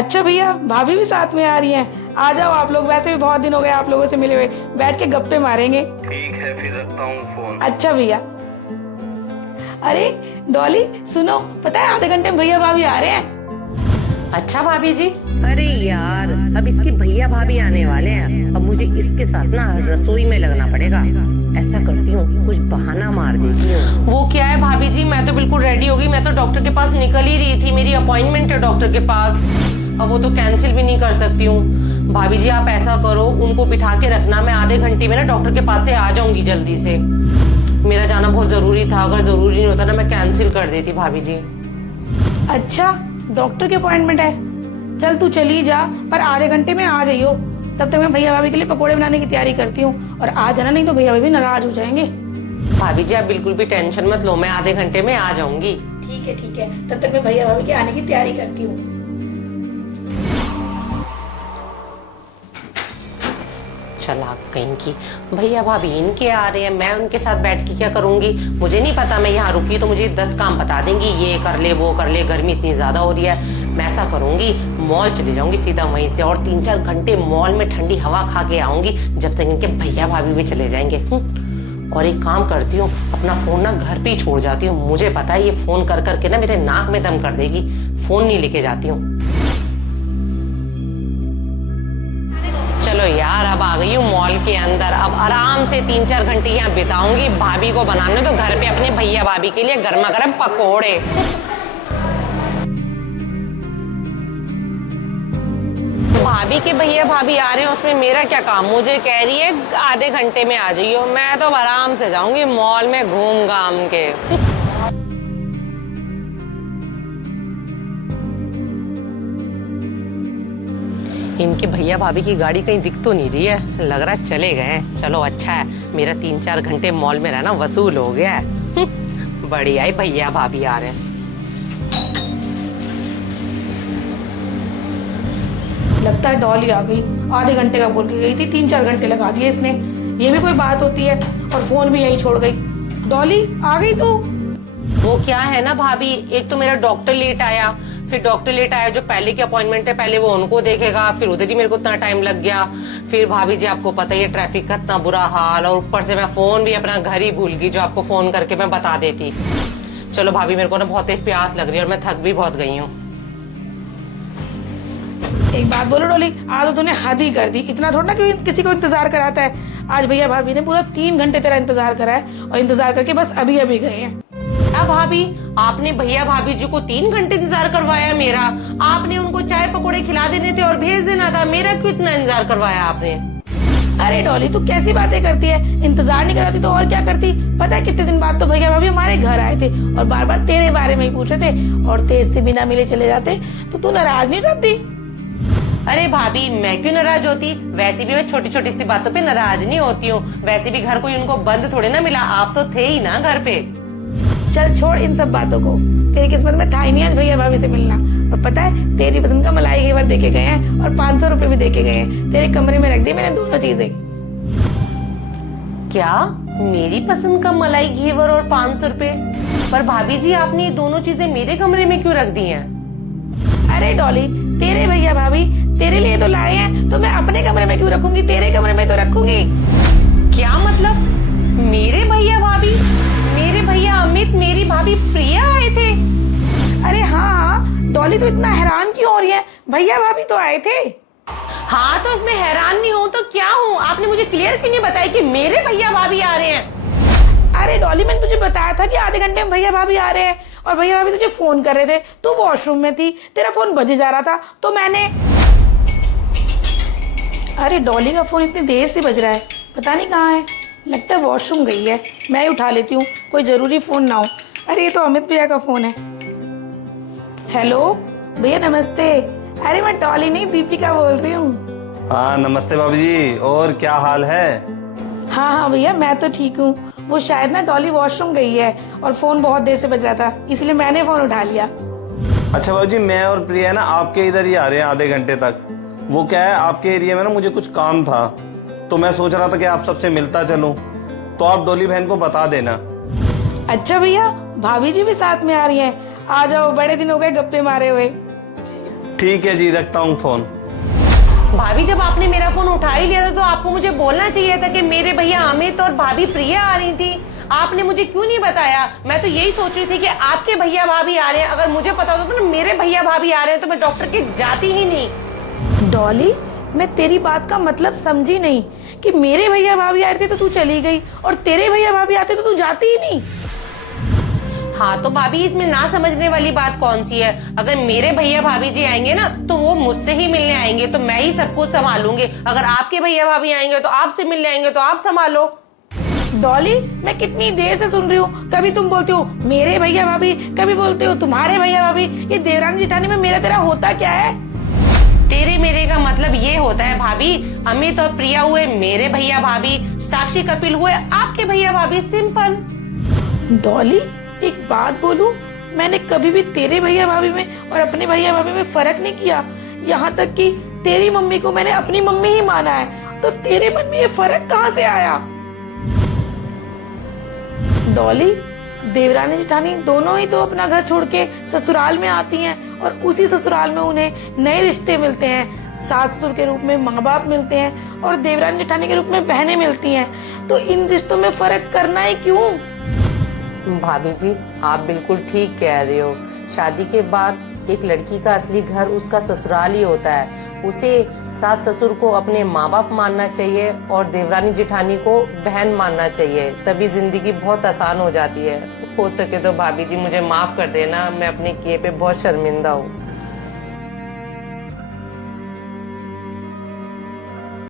अच्छा भैया, भाभी भी साथ में आ रही हैं। आ जाओ आप लोग, वैसे भी बहुत दिन हो गए आप लोगों से मिले हुए, बैठ के गप्पे मारेंगे। ठीक है, फिर रखता हूँ फोन। अच्छा भैया। अरे डॉली सुनो, पता है आधे घंटे में भैया भाभी आ रहे हैं। अच्छा भाभी जी। अरे यार, अब इसके भैया भाभी आने वाले हैं। अब मुझे इसके साथ ना रसोई में लगना पड़ेगा। ऐसा करती हूँ, कुछ बहाना मार देती हूँ। वो क्या है भाभी जी, मैं तो बिल्कुल रेडी हो गई। मैं तो डॉक्टर के पास निकल ही रही थी, मेरी अपॉइंटमेंट है डॉक्टर के पास। अब वो तो कैंसिल भी नहीं कर सकती हूँ। भाभी जी आप ऐसा करो, उनको बिठा के रखना, मैं आधे घंटे में ना डॉक्टर के पास से आ जाऊंगी जल्दी से। मेरा जाना बहुत जरूरी था, अगर जरूरी नहीं होता ना मैं कैंसिल कर देती भाभी जी। अच्छा, डॉक्टर की अपॉइंटमेंट है, चल तू चली जा, पर आधे घंटे में आ जाइयो। तब तक मैं भैया भाभी के लिए पकोड़े बनाने की तैयारी करती हूँ। और आ जाना, नहीं तो भैया भाभी नाराज हो जाएंगे। भाभी जी आप बिल्कुल भी टेंशन मत लो, मैं आधे घंटे में आ जाऊंगी। ठीक है, तब तक मैं भैया भाभी के आने की तैयारी करती हूँ। चला कहीं की, भैया भाभी इनके आ रहे हैं, मैं उनके साथ बैठ के क्या करूंगी। मुझे नहीं पता, मैं यहाँ रुकी तो मुझे 10 काम बता देंगी, ये कर ले वो कर ले, गर्मी इतनी ज्यादा हो रही है। मैं ऐसा करूंगी, मॉल चली जाऊंगी सीधा वहीं से, और 3-4 घंटे मॉल में ठंडी हवा खा के आऊंगी, जब तक इनके भैया भाभी भी चले जाएंगे। और एक काम करती हूँ, अपना फोन ना घर पे ही छोड़ जाती हूँ। मुझे पता है ये फोन कर करके ना मेरे नाक में दम कर देगी, फोन नहीं लेके जाती हूँ। चलो यार, अब आ गई हूँ मॉल के अंदर। अब आराम से 3-4 घंटे यहाँ बिताऊंगी। भाभी को बनाने तो घर पे अपने भैया भाभी के लिए गर्मा गर्म पकोड़े। भाभी के भैया भाभी आ रहे हैं, उसमें मेरा क्या काम। मुझे कह रही है आधे घंटे में आ जाइयो, मैं तो आराम से जाऊंगी मॉल में घूम घाम के। इनके भैया भाभी की गाड़ी कहीं दिख तो नहीं रही है, लग रहा है चले गए हैं। चलो अच्छा है, मेरा 3-4 घंटे मॉल में रहना वसूल हो गया है। बढ़िया ही भैया भाभी आ रहे हैं। लगता है डॉली आ गई, आधे घंटे का बोल के गई थी, 3-4 घंटे लगा दिए इसने। ये भी कोई बात होती है, और फोन भी यहीं छोड़ गई। डॉली आ गई तू? वो क्या है ना भाभी, एक तो मेरा डॉक्टर लेट आया, फिर डॉक्टर लेट आया जो पहले की अपॉइंटमेंट है, पहले वो उनको देखेगा, फिर उधर ही मेरे को इतना टाइम लग गया। फिर भाभी जी आपको पता ही है ट्रैफिक का इतना बुरा हाल, और ऊपर से मैं फोन भी अपना घर ही भूल गई, जो आपको फोन करके मैं बता देती। चलो भाभी, मेरे को ना बहुत तेज प्यास लग रही है और मैं थक भी बहुत गई हूँ। एक बात बोलो डॉली, आज तो तूने हद ही कर दी। इतना थोड़ा ना कि किसी को इंतजार कराता है। आज भैया भाभी ने पूरा 3 घंटे तेरा इंतजार करा है, और इंतजार करके बस अभी अभी गए हैं। अब भाभी, आपने भैया भाभी जी को 3 घंटे इंतजार करवाया मेरा। आपने उनको चाय पकौड़े खिला देने थे और भेज देना था, मेरा क्यों इतना इंतजार करवाया आपने। अरे डॉली, तू कैसी बातें करती है? इंतजार नहीं कराती तो और क्या करती? पता है कितने दिन बाद तो भैया भाभी हमारे घर आए थे, और बार बार तेरे बारे में ही पूछ रहे थे, और तेरे से बिना मिले चले जाते तो तू नाराज नहीं होती? अरे भाभी, मैं क्यों नाराज होती? वैसे भी मैं छोटी छोटी सी बातों पे नाराज नहीं होती हूँ। वैसे भी घर कोई उनको बंद थोड़े ना मिला, आप तो थे ही ना घर पे। चल छोड़ इन सब बातों को, तेरी किस्मत में था ही नहीं आज भैया भाभी से मिलना। और पता है, तेरी पसंद का मलाई घेवर देके गए हैं, और 500 रुपए भी देके गए हैं। तेरे कमरे में रख दी मैंने दोनों चीजें। क्या? मेरी पसंद का मलाई घेवर और 500 रुपए? पर भाभी जी, आपने ये दोनों चीजें मेरे कमरे में क्यों रख दी हैं? अरे डॉली, तेरे भैया भाभी तेरे लिए तो लाए हैं, तो मैं अपने कमरे में क्यों रखूंगी? तेरे कमरे में तो रखूंगी। क्या मतलब? मेरे भैया भाभी, मेरे भैया अमित, मेरी भाभी प्रिया आए थे? अरे हाँ डॉली, तो इतना हैरान क्यों हो रही है? भैया भाभी तो आए थे। हाँ, तो इसमें हैरान नहीं हो तो क्या हूँ? आपने मुझे क्लियर क्यों नहीं बताया कि मेरे भैया भाभी आ रहे हैं? अरे डॉली, मैंने तुझे बताया था कि आधे घंटे में भैया भाभी आ रहे हैं, और भैया भाभी तुझे फोन कर रहे थे। तू वॉशरूम में थी, तेरा फोन बजे जा रहा था, तो मैंने। अरे डॉली का फोन इतनी देर से बज रहा है, पता नहीं कहाँ है। लगता है वॉशरूम गई है, मैं ही उठा लेती हूँ, कोई जरूरी फोन ना हो। अरे ये तो अमित भैया का फोन है। हेलो भैया, नमस्ते। अरे मैं डॉली नहीं, दीपिका बोल रही हूँ। हाँ नमस्ते भाभी जी, और क्या हाल है? हाँ भैया, मैं तो ठीक हूँ। वो शायद ना डॉली वॉशरूम गई है, और फोन बहुत देर से बज रहा था, इसलिए मैंने फोन उठा लिया। अच्छा भाभी जी, मैं और प्रिया ना आपके इधर ही आ रहे हैं आधे घंटे तक। वो क्या है, आपके एरिया में ना मुझे कुछ काम था, तो मैं सोच रहा था कि आप सबसे मिलता चलूं, तो आप डोली बहन को बता देना। अच्छा भैया, भाभी जी भी साथ में आ रही हैं। आ जाओ, बड़े दिन हो गए गप्पे मारे हुए। ठीक है जी, रखता हूँ फोन। भाभी जब आपने मेरा फोन उठा ही लिया था तो आपको मुझे बोलना चाहिए था कि मेरे भैया अमित और भाभी प्रिया आ रही थी। आपने मुझे क्यों नहीं बताया? मैं तो यही सोच रही थी कि आपके भैया भाभी आ रहे हैं। अगर मुझे पता होता तो ना मेरे भैया भाभी आ रहे हैं तो मैं डॉक्टर के जाती ही नहीं। डॉली, मैं तेरी बात का मतलब समझी नहीं कि मेरे भैया भाभी आ रहे थे तो तू चली गई और तेरे भैया भाभी आते तो तू जाती ही नहीं। हाँ तो भाभी इसमें ना समझने वाली बात कौन सी है? अगर मेरे भैया भाभी जी आएंगे ना तो वो मुझसे ही मिलने आएंगे तो मैं ही सब कुछ संभालूंगी। अगर आपके भैया भाभी आएंगे तो आपसे मिलने आएंगे तो आप संभालो। डॉली, मैं कितनी देर से सुन रही हूँ, कभी तुम बोलती हो मेरे भैया भाभी, कभी बोलते हो तुम्हारे भैया भाभी। ये देवरानी जेठानी में मेरा तेरा होता क्या है? तेरे मेरे का मतलब ये होता है भाभी, अमित और प्रिया हुए मेरे भैया भाभी, साक्षी कपिल हुए आपके भैया भाभी, सिंपल। डॉली, एक बात बोलूं, मैंने कभी भी तेरे भैया भाभी में और अपने भैया भाभी में फर्क नहीं किया। यहाँ तक कि तेरी मम्मी को मैंने अपनी मम्मी ही माना है, तो तेरे मन में ये फर्क कहाँ से आया? डॉली, देवरानी जेठानी दोनों ही तो अपना घर छोड़ के ससुराल में आती हैं और उसी ससुराल में उन्हें नए रिश्ते मिलते हैं। सास ससुर के रूप में माँ बाप मिलते हैं और देवरानी जेठानी के रूप में बहनें मिलती हैं। तो इन रिश्तों में फर्क करना ही क्यों? भाभी जी आप बिल्कुल ठीक कह रहे हो। शादी के बाद एक लड़की का असली घर उसका ससुराल ही होता है। उसे सास ससुर को अपने माँ बाप मानना चाहिए और देवरानी जेठानी को बहन मानना चाहिए, तभी जिंदगी बहुत आसान हो जाती है। हो सके तो भाभी जी मुझे माफ कर देना, मैं अपने किए पे बहुत शर्मिंदा हूँ।